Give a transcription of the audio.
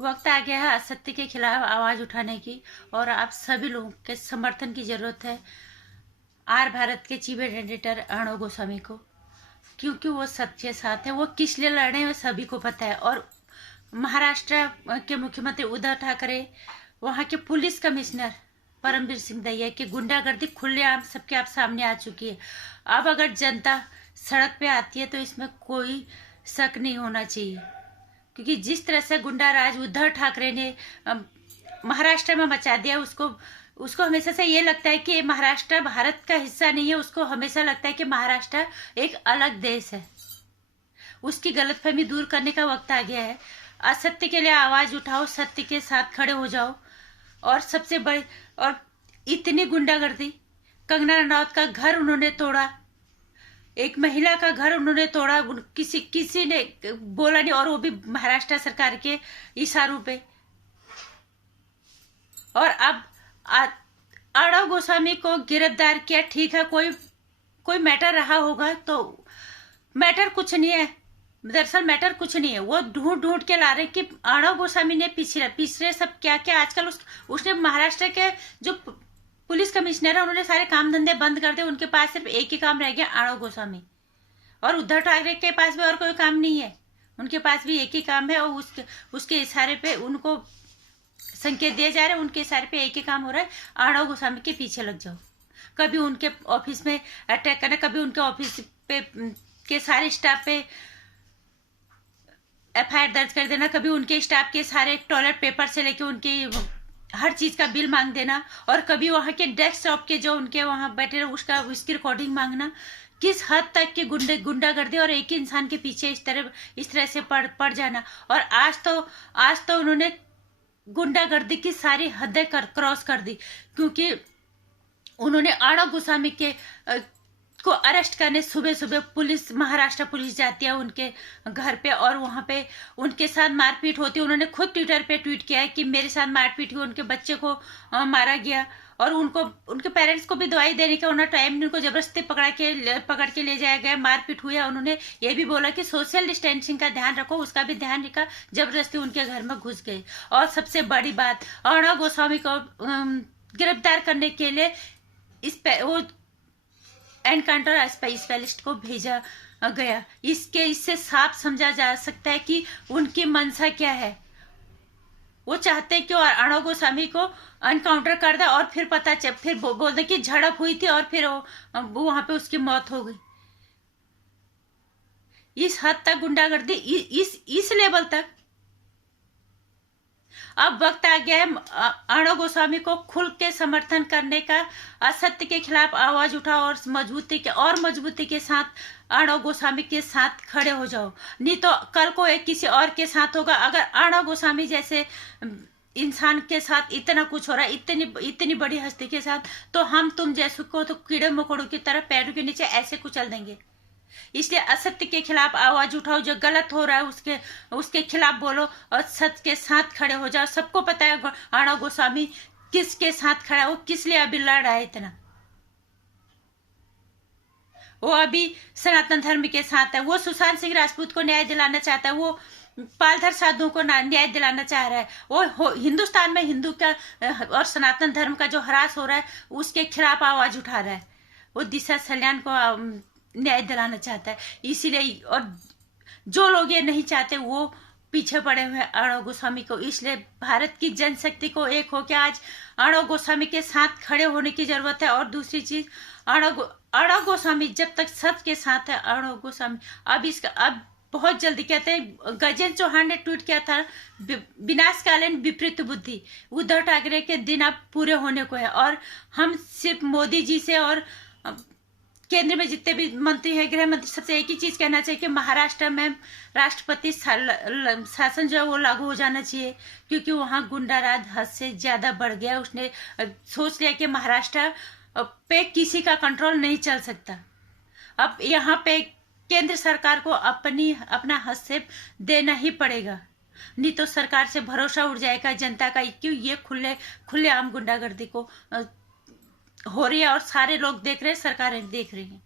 वक्त आ गया है असत्य के खिलाफ आवाज उठाने की और आप सभी लोगों के समर्थन की जरूरत है आर भारत के चीफ एडिटर अर्णव गोस्वामी को, क्योंकि वो सच्चे साथ है। वो किस लिए लड़ रहे हैं सभी को पता है। और महाराष्ट्र के मुख्यमंत्री उद्धव ठाकरे, वहाँ के पुलिस कमिश्नर परमवीर सिंह दैया की गुंडागर्दी खुलेआम सबके आप सामने आ चुकी है। अब अगर जनता सड़क पे आती है तो इसमें कोई शक नहीं होना चाहिए, क्योंकि जिस तरह से गुंडा राज उद्धव ठाकरे ने महाराष्ट्र में मचा दिया, उसको हमेशा से ये लगता है कि महाराष्ट्र भारत का हिस्सा नहीं है। उसको हमेशा लगता है कि महाराष्ट्र एक अलग देश है। उसकी गलतफहमी दूर करने का वक्त आ गया है। असत्य के लिए आवाज उठाओ, सत्य के साथ खड़े हो जाओ। और सबसे बड़ी और इतनी गुंडागर्दी, कंगना रनौत का घर उन्होंने तोड़ा, एक महिला का घर उन्होंने तोड़ा, किसी ने बोला नहीं, और वो भी महाराष्ट्र सरकार के इशारों पे। और अब अर्णव गोस्वामी को गिरफ्तार किया, ठीक है, कोई मैटर रहा होगा तो मैटर कुछ नहीं है। दरअसल मैटर कुछ नहीं है। वो ढूंढ ढूंढ के ला रहे कि अर्णव गोस्वामी ने पिछले सब क्या क्या आजकल उसने महाराष्ट्र के जो पुलिस कमिश्नर है उन्होंने सारे काम धंधे बंद कर दिए। उनके पास सिर्फ एक ही काम रह गया, अर्णव गोस्वामी। और उद्धव ठाकरे के पास भी और कोई काम नहीं है, उनके पास भी एक ही काम है। और उसके इशारे पे उनको संकेत दिए जा रहे हैं, उनके इशारे पे एक ही काम हो रहा है, अर्णव गोस्वामी के पीछे लग जाओ। कभी उनके ऑफिस में अटैक करना, कभी उनके ऑफिस पे के सारे स्टाफ पे एफआईआर दर्ज कर देना, कभी उनके स्टाफ के सारे टॉयलेट पेपर से लेके उनकी हर चीज का बिल मांग देना, और कभी वहां के डेस्कटॉप के जो उनके वहां बैठे उसकी रिकॉर्डिंग मांगना। किस हद तक की गुंडागर्दी और एक ही इंसान के पीछे इस तरह से पड़ जाना। और आज तो उन्होंने गुंडागर्दी की सारी हदें क्रॉस कर दी, क्योंकि उन्होंने अर्णव गोस्वामी के को अरेस्ट करने सुबह सुबह महाराष्ट्र पुलिस जाती है उनके घर पे, और वहां पे उनके साथ मारपीट होती है। उन्होंने खुद ट्विटर पे ट्वीट किया है कि मेरे साथ मारपीट हुई, उनके बच्चे को मारा गया, और उनके पेरेंट्स को भी दवाई देने का उन्होंने टाइम नहीं, उनको जबरदस्ती पकड़ के ले जाया गया, मारपीट हुई है। उन्होंने ये भी बोला कि सोशल डिस्टेंसिंग का ध्यान रखो, उसका भी ध्यान रखा, जबरदस्ती उनके घर में घुस गए। और सबसे बड़ी बात, अर्णव गोस्वामी को गिरफ्तार करने के लिए वो एनकाउंटर स्पेशलिस्ट को भेजा गया। इससे साफ समझा जा सकता है कि उनकी मंशा क्या है। वो चाहते हैं कि अर्णव गोस्वामी को एनकाउंटर कर दे और फिर बोल दे कि झड़प हुई थी और फिर वो वहां पे उसकी मौत हो गई। इस हद तक गुंडागर्दी, इस लेवल तक। अब वक्त आ गया है अर्णव गोस्वामी को खुल के समर्थन करने का। असत्य के खिलाफ आवाज उठाओ और मजबूती के साथ अर्णव गोस्वामी के साथ खड़े हो जाओ। नहीं तो कल को एक किसी और के साथ होगा। अगर अर्णव गोस्वामी जैसे इंसान के साथ इतना कुछ हो रहा है, इतनी बड़ी हस्ती के साथ, तो हम तुम जैसों को तो कीड़े मकोड़ों की तरह पैरों के नीचे ऐसे कुचल देंगे। इसलिए असत्य के खिलाफ आवाज उठाओ, जो गलत हो रहा है उसके खिलाफ बोलो और सत्य के साथ खड़े हो जाओ। सबको पता है अर्णव गोस्वामी किसके साथ खड़ा है, वो किस लिए अभी लड़ रहा है इतना। वो अभी सनातन धर्म के साथ है, वो सुशांत सिंह राजपूत को न्याय दिलाना चाहता है, वो पालधर साधुओं को न्याय दिलाना चाह रहा है, वो हिंदुस्तान में हिंदू का और सनातन धर्म का जो ह्रास हो रहा है उसके खिलाफ आवाज उठा रहा है। वो दिशा सल्यान को न्याय दिलाना चाहता है। इसीलिए, और जो लोग ये नहीं चाहते वो पीछे पड़े हुए हैं अर्णव गोस्वामी को। इसलिए भारत की जनशक्ति को एक होकर आज अर्णव गोस्वामी के साथ खड़े होने की जरूरत है। और दूसरी चीज, अर्णव गोस्वामी जब तक सत्य के साथ है, अर्णव गोस्वामी अब बहुत जल्दी, कहते हैं गजेंद्र चौहान ने ट्वीट किया था, विनाशकालीन विपरीत बुद्धि, उद्धव ठाकरे के दिन अब पूरे होने को है। और हम सिर्फ मोदी जी से और केंद्र में जितने भी मंत्री हैं, गृह मंत्री, सबसे एक ही चीज कहना चाहिए कि महाराष्ट्र में राष्ट्रपति शासन जो है वो लागू हो जाना चाहिए, क्योंकि वहां गुंडाराज हद से ज्यादा बढ़ गया। उसने सोच लिया कि महाराष्ट्र पे किसी का कंट्रोल नहीं चल सकता। अब यहाँ पे केंद्र सरकार को अपना हस्तक्षेप देना ही पड़ेगा, नहीं तो सरकार से भरोसा उड़ जाएगा जनता का। क्यों ये खुले आम गुंडागर्दी को हो रही है और सारे लोग देख रहे हैं, सरकारें देख रही हैं।